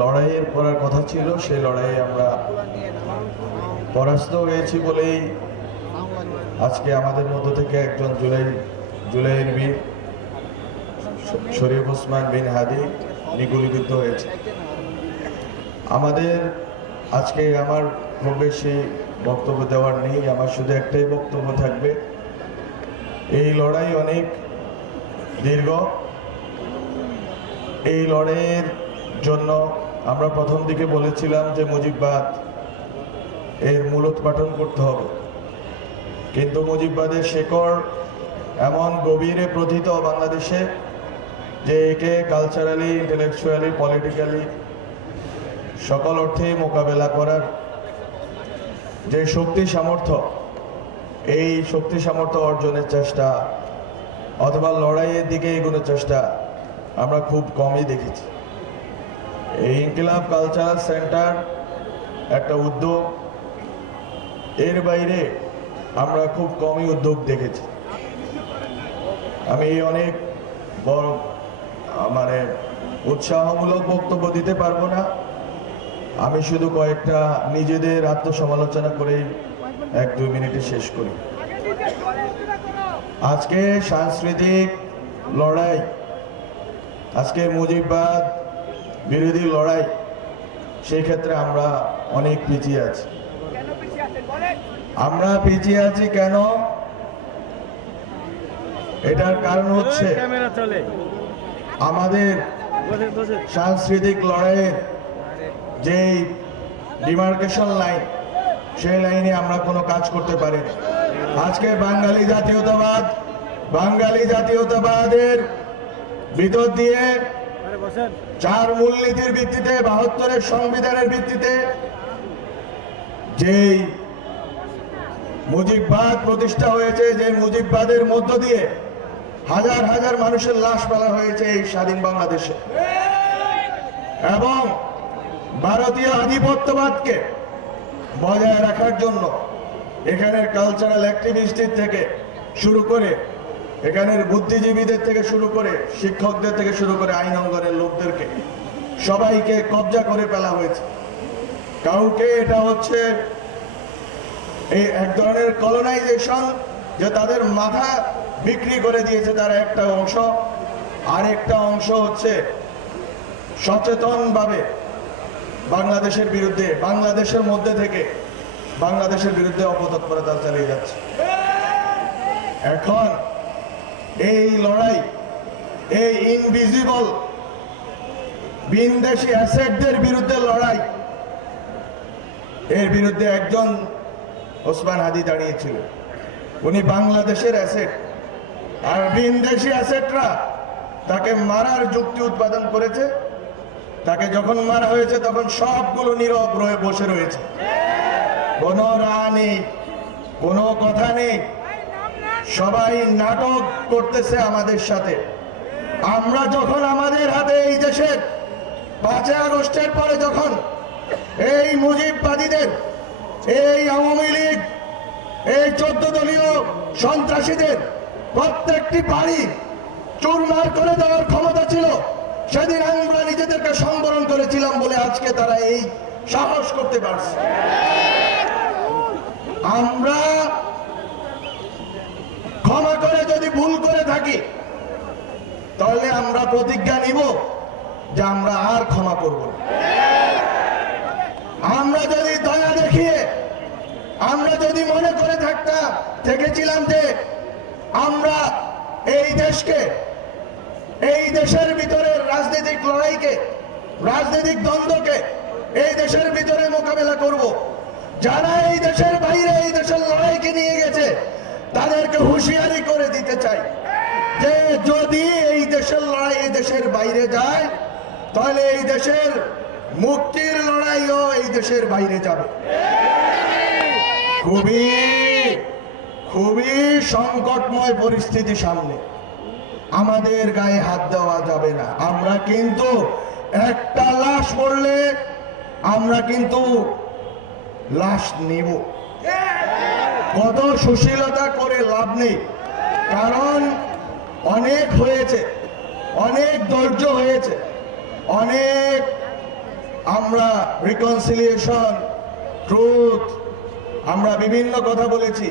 লড়াইয়ের করার কথা ছিল, সেই লড়াইয়ে আমরা পরাস্ত হয়েছি বলেই আজকে আমাদের মধ্য থেকে একজন জুলাইয়ের বীর শরীফ ওসমান বিন হাদি গুলিবিদ্ধ হয়েছে। আমাদের আজকে আমার খুব বেশি বক্তব্য দেওয়ার নেই, আমার শুধু একটাই বক্তব্য থাকবে। এই লড়াই অনেক দীর্ঘ। এই লড়াইয়ের জন্য আমরা প্রথম দিকে বলেছিলাম যে মুজিববাদ এর মূলোৎপাটন করতে হবে, কিন্তু মুজিববাদের শেকড় এমন গভীরে প্রথিত বাংলাদেশে যে একে কালচারালি, ইন্টেলেকচুয়ালি, পলিটিক্যালি সকল অর্থেই মোকাবেলা করার যে শক্তি সামর্থ্য, এই শক্তি সামর্থ্য অর্জনের চেষ্টা অথবা লড়াইয়ের দিকে এগোনোর চেষ্টা আমরা খুব কমই দেখেছি। এই ইনকিলাব কালচারাল সেন্টার একটা উদ্যোগ, এর বাইরে আমরা খুব কমই উদ্যোগ দেখেছি। আমি অনেক বড় উৎসাহমূলক বক্তব্য দিতে পারবো না, আমি শুধু কয়েকটা নিজেদের আত্মসমালোচনা করেই 1-2 মিনিটে শেষ করি। আজকে সাংস্কৃতিক লড়াই, আজকে মুজিববাদ বিরোধী লড়াই, সেই ক্ষেত্রে আমরা অনেক পিছিয়ে আছি। আমরা পিছিয়ে আছি কেন? এটার কারণ হচ্ছে আমাদের সাংস্কৃতিক লড়াইয়ের যেই ডিমার্কেশন লাইন, সেই লাইনে আমরা কোনো কাজ করতে পারি। আজকে বাঙালি জাতীয়তাবাদের ভিতর দিয়ে 4 মূলনীতির ভিত্তিতে, 72-এর সংবিধানের ভিত্তিতে যেই মুজিববাদ প্রতিষ্ঠা হয়েছে, যে মুজিববাদের মধ্য দিয়ে হাজার হাজার মানুষের লাশ ফেলা হয়েছে এই স্বাধীন বাংলাদেশে, এবং ভারতীয় আধিপত্যবাদকে বজায় রাখার জন্য এখানের কালচারাল অ্যাক্টিভিস্টদের থেকে শুরু করে, এখানের বুদ্ধিজীবীদের থেকে শুরু করে, শিক্ষকদের থেকে শুরু করে আইন অঙ্গনের লোকদেরকে সবাইকে কবজা করে ফেলা হয়েছে। কাউকে এটা হচ্ছে এই এক ধরনের কলোনাইজেশন, যে তাদের মাথা বিক্রি করে দিয়েছে তারা একটা অংশ, আর একটা অংশ হচ্ছে সচেতনভাবে বাংলাদেশের বিরুদ্ধে, বাংলাদেশের মধ্যে থেকে বাংলাদেশের বিরুদ্ধে অপতৎপরতা চালিয়ে যাচ্ছে। এখন এই লড়াই, এই ইনভিজিবল বিনদেশি অ্যাসেটদের বিরুদ্ধে লড়াই, এর বিরুদ্ধে একজন ওসমান হাদি দাঁড়িয়েছিল। উনি বাংলাদেশের অ্যাসেট, আর বিনদেশি অ্যাসেটরা তাকে মারার যুক্তি উৎপাদন করেছে। তাকে যখন মারা হয়েছে তখন সবগুলো নীরব রয়ে বসে রয়েছে, কোনো রা নেই, কোনো কথা নেই, সবাই নাটক করতেছে আমাদের সাথে। আমরা যখন আমাদের হাতে এই দেশের 5 আগস্টের পরে যখন এই মুজিববাদীদের, এই আওয়ামী লীগ, এই 14 দলীয় সন্ত্রাসীদের প্রত্যেকটি বাড়ি চুরমার করে দেওয়ার ক্ষমতা ছিল, সেদিন আমরা নিজেদেরকে সংবরণ করেছিলাম বলে আজকে তারা এই সাহস করতে পারছে। আমরা ক্ষমা করে যদি ভুল করে থাকি, তাহলে আমরা প্রতিজ্ঞা নিব যে আমরা আর ক্ষমা করব না। আমরা যদি দয়া দেখিয়ে, আমরা যদি মনে করে থেকেছিলাম যে আমরা এই দেশকে, এই দেশের ভিতরে রাজনৈতিক লড়াইকে, রাজনৈতিক দ্বন্দ্বকে এই দেশের ভিতরে মোকাবেলা করব, যারা এই দেশের বাইরে এই দেশের লড়াইকে নিয়ে গেছে তাদেরকে হুঁশিয়ারি করে দিতে চাই যে যদি এই দেশের লড়াই এই দেশের বাইরে যায়, তাহলে এই দেশের মুক্তির লড়াইও এই দেশের বাইরে যাবে। খুবই খুবই সংকটময় পরিস্থিতি সামনে, আমাদের গায়ে হাত দেওয়া যাবে না। আমরা কিন্তু একটা লাশ পড়লে আমরা কিন্তু লাশ নেব, কত সুশীলতা করে লাভ নেই, কারণ অনেক হয়েছে, অনেক ধৈর্য হয়েছে, অনেক আমরা রিকনসিলিয়েশন, ট্রুথ, আমরা বিভিন্ন কথা বলেছি।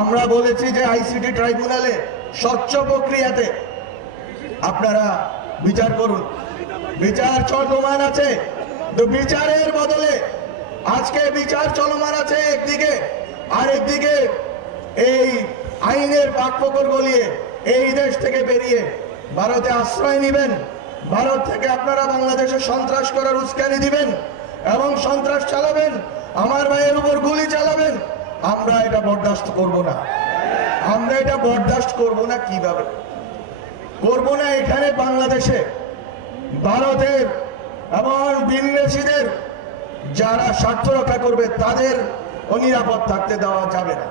আমরা বলেছি যে আইসিটি ট্রাইব্যুনালে স্বচ্ছ প্রক্রিয়াতে আপনারা বিচার করুন। বিচার চলমান আছে, তো বিচারের বদলে আজকে বিচার চলমান আছে একদিকে, আর একদিকে এই আইনের পাকপোকর গলিয়ে এই দেশ থেকে বেরিয়ে ভারতে আশ্রয় নেবেন। ভারত থেকে আপনারা বাংলাদেশে সন্ত্রাস করার উস্কানি দিবেন এবং সন্ত্রাস চালাবেন, আমার ভাইয়ের উপর গুলি চালাবেন। আমরা এটা বরদাস্ত করব না। আমরা এটা বরদাস্ত করব না। কিভাবে করব না? এখানে বাংলাদেশে ভারতের এবং বিদেশিদের যারা স্বার্থ রক্ষা করবে তাদের অনিরাপদ থাকতে দেওয়া যাবে না।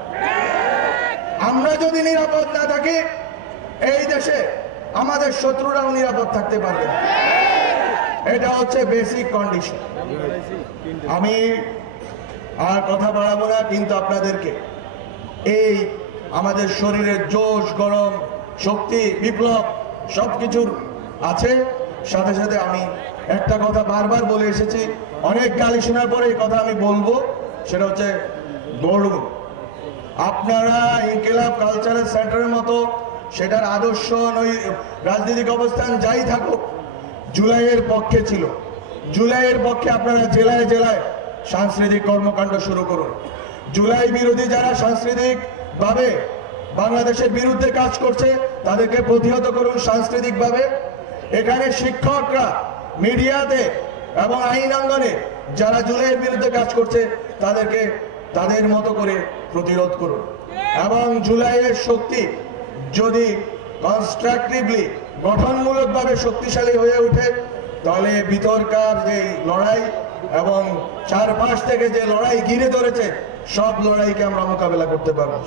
আমরা যদি নিরাপদ না থাকি এই দেশে আমাদের শত্রুরাও নিরাপদ থাকতে পারবে না। এটা হচ্ছে বেসিক কন্ডিশন। আমি আর কথা বাড়াবো না, কিন্তু আপনাদেরকে এই আমাদের শরীরের জোশ, গরম, শক্তি, বিপ্লব সবকিছুর আছে। সাথে সাথে আমি একটা কথা বারবার বলে এসেছি, অনেক গালি শোনার পরে এই কথা আমি বলবো, সেটা হচ্ছে দৌড়ুন। আপনারা ইনকিলাব কালচারাল সেন্টারের মতো সেটার আদর্শ রাজনৈতিক অবস্থান যাই থাকুক, জুলাইয়ের পক্ষে ছিল। জুলাইয়ের পক্ষে আপনারা জেলায় জেলায় সাংস্কৃতিক কর্মকাণ্ড শুরু করুন। জুলাই বিরোধী যারা সাংস্কৃতিক ভাবে বাংলাদেশের বিরুদ্ধে কাজ করছে তাদেরকে প্রতিহত করুন সাংস্কৃতিক ভাবে। এখানে শিক্ষকরা, মিডিয়াতে এবং আইন অঙ্গনে যারা জুলাইয়ের বিরুদ্ধে কাজ করছে তাদেরকে তাদের মতো করে প্রতিরোধ করুন। এবং জুলাইয়ের শক্তি যদি কনস্ট্রাকটিভলি, গঠনমূলকভাবে শক্তিশালী হয়ে ওঠে, তাহলে ভিতরকার যে লড়াই এবং চারপাশ থেকে যে লড়াই ঘিরে ধরেছে সব লড়াইকে আমরা মোকাবেলা করতে পারবো।